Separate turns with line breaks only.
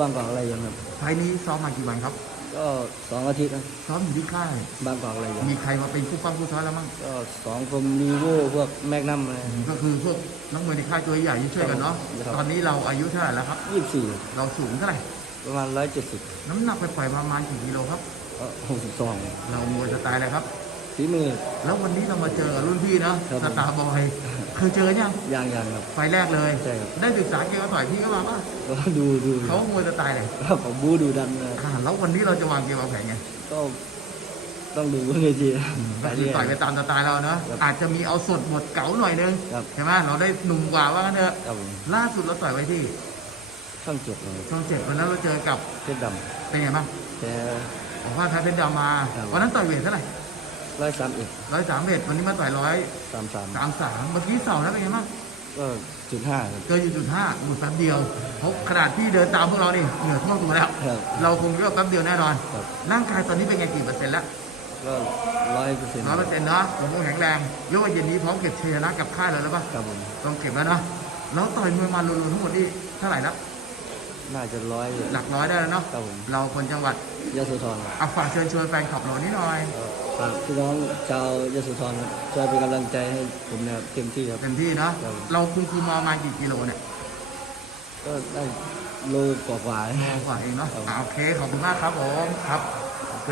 บางกอกอะไรอย่างครับ
ไฟล์นี้ซ้อมมากี่วันครับ
ก็สองอาทิตย์นะ
ซ้อมอยู่ที่ค่าย
บางกอกอะไรอย่าง
มีใครมาเป็นผู้ฟังผู้ซ้อมแล้วมั้ง
ก็สองกรมลีโวพวกแมกนัมอะไร
ก็คือพวกนักมวยในค่ายตัวใหญ่ที่ช่วยกันเนาะ
ครับ
ตอนนี้เราอายุเท่าไหร่แล้วครับ
ยี่สิบสี่
เราสูงเท่าไหร่
ประมาณร้อยเจ็ดสิบ
น้ำหนักไปปล่อยๆประมาณกี่กิโลครับ
ก็หกสิบสอง
เรามวยสไตล์อะไรครับ
ฝีมือ
แล้ววันนี้เรามาเจอกับรุ่นพี่เนาะ
ครับ
สตาร์บอย เคยเจอยัง
ยางยางครับ
ไฟล์แรกเลย
ใช่ครับ
ได้ศึกษาเกี่ยวกับต่อยพี่ก็มาป่ะ
ก็ดูดู
เขามวยสไตล์เลย
ก็ผมบูดูดันนะ
อ่าแล้ววันนี้เราจะวางเกมวางแผนไง
ก็ต้องดูบนเวทีไป
ก็คื
เรื่
อ
อย
ต่อยไปตามสไตล์เราเนาะ
ครับ
อาจจะมีเอาสดหมดเก๋าหน่อยนึง
ครับ
ใช่ไหมเราได้หนุ่มกว่าว่างั้นเถอะ
ครับผม
ล่าสุดเราต่อยไว้ที่
ช่องเจ็ดเลย
ช่องเจ็ดวันนั้นเราเจอกับ
เพชรด
เป็นไงบ้างำ
แค่
ผมว่าแพ้เพชรดำมา
ครับ
วันนั้นต่อยเวทเท่าไหร่
ร้อยสามเอ็ด
ร้อยสามเวทวันนี้มาต่อยร้อย
สามสาม
สามสามเมื่อกี้เสาร์แล้วเป็นไงบ้าง
ก็จุดห้าครับ
เกินอยู่จุดห้าหมดแป๊บเดียวเพราะขนาดที่เดินตามพวกเรานี่เหงื่อท่วมตัวแล้ว
ครับ
เราคงเลือกแป๊บเดียวแน่นอน
ครับ
ร่างกายตอนนี้เป็นไงกี่เปอร์เซ็นต์แล้ว
ก็ร้อยเปอร์เซ็นต์
ร้อยเปอร์เซ็นต์เนาะผมแข็งแรงยกว่าเย็นนี้พร้อมเก็บชัยชนะกับค่ายเลยแล้วปะ
ครับผม
ต้องเก็บแล้วเนาะแล้วต่อยมวยมารวมๆทั้งหมดนี่เท่าไหร่แล้ว
น่าจะร้อย
หลักร้อยได้แล้วเนาะ
ครับผม
เราคนจังหวัด
ยโสธรครับ
เอาฝากเชิญชวนแฟนขับเรานิดหน่อย
ฝากพี่น้องชาวยโสธรครับช่วยเป็นกำลังใจให้ผมนะครับเต็มที่ครับ
เต็มที่เนาะ
ครับ
เราคุมคุมมาประมาณกี่กิโลเนี่ย
ก็ได้โลกว่าๆ
กว่าเองเนาะ
ครับ
อ่าโอเคขอบคุณมากครับผมครับโอเค